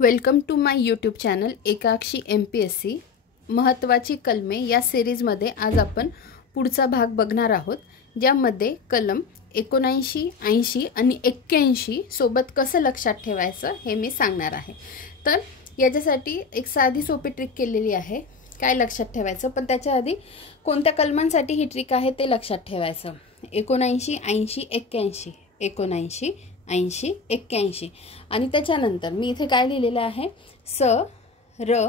Welcome to my YouTube channel Ekakshi MPSC महत्त्वाची कलमे या सिरीजमध्ये आज आपण पुढचा भाग बघणार आहोत, ज्यामध्ये कलम 79, 80 आणि 81 सोबत कसं लक्षात ठेवायचं हे मी सांगणार आहे। तर याच्यासाठी एक साधी सोपी ट्रिक केलेली आहे, काय लक्षात ठेवायचं, पण त्याच्या आधी कोणत्या कलमांसाठी ही ट्रिक आहे ते लक्षात ठेवायचं। 79, 80, 81, 79, 80, 81 आणि त्याच्यानंतर मी इथे काय लिहिलेलं आहे, स र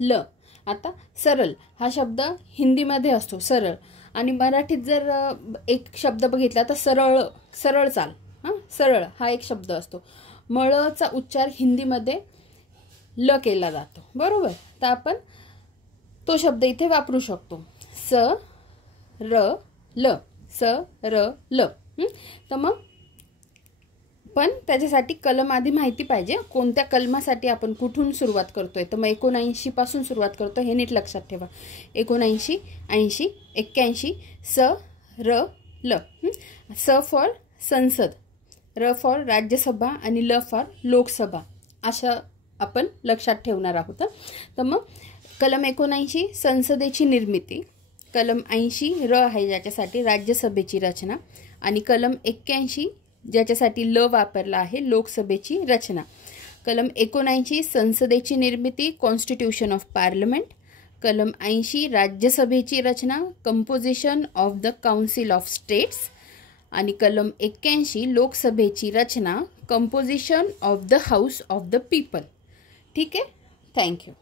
ल। आता सरळ हा शब्द हिंदीमध्ये असतो सरळ, आणि मराठीत जर एक शब्द बघितला तर सरळ, सरळ चाल, सरळ हा एक शब्द असतो। मळचा उच्चार हिंदीमध्ये ल केला जातो, बरोबर। तर आपण तो शब्द इथे वापरू शकतो, स र ल, स र ल। तर मग पण त्याच्यासाठी कलम आधी माहिती पाहिजे, कोणत्या कलमासाठी आपण कुठून सुरुवात करतोय। तर मग 79 पासून सुरुवात करतो, हे नीट लक्षात ठेवा। 79, 80, 81, स र ल। स फॉर संसद, र फॉर राज्यसभा आणि ल फॉर लोकसभा, अशा आपण लक्षात ठेवणार आहोत। तर मग कलम 79 संसदेची निर्मिती, कलम 80 र आहे ज्याच्यासाठी राज्यसभेची रचना, आणि कलम 81 ज्याच्यासाठी ल वापरला आहे लोकसभेची रचना। कलम 79 संसदेची निर्मिती, कॉन्स्टिट्यूशन ऑफ पार्लमेंट। कलम 80 राज्यसभेची रचना, composition of the council of states, आणि कलम 81 लोकसभेची रचना, composition of the house of the people. ठीक आहे, थँक्यू।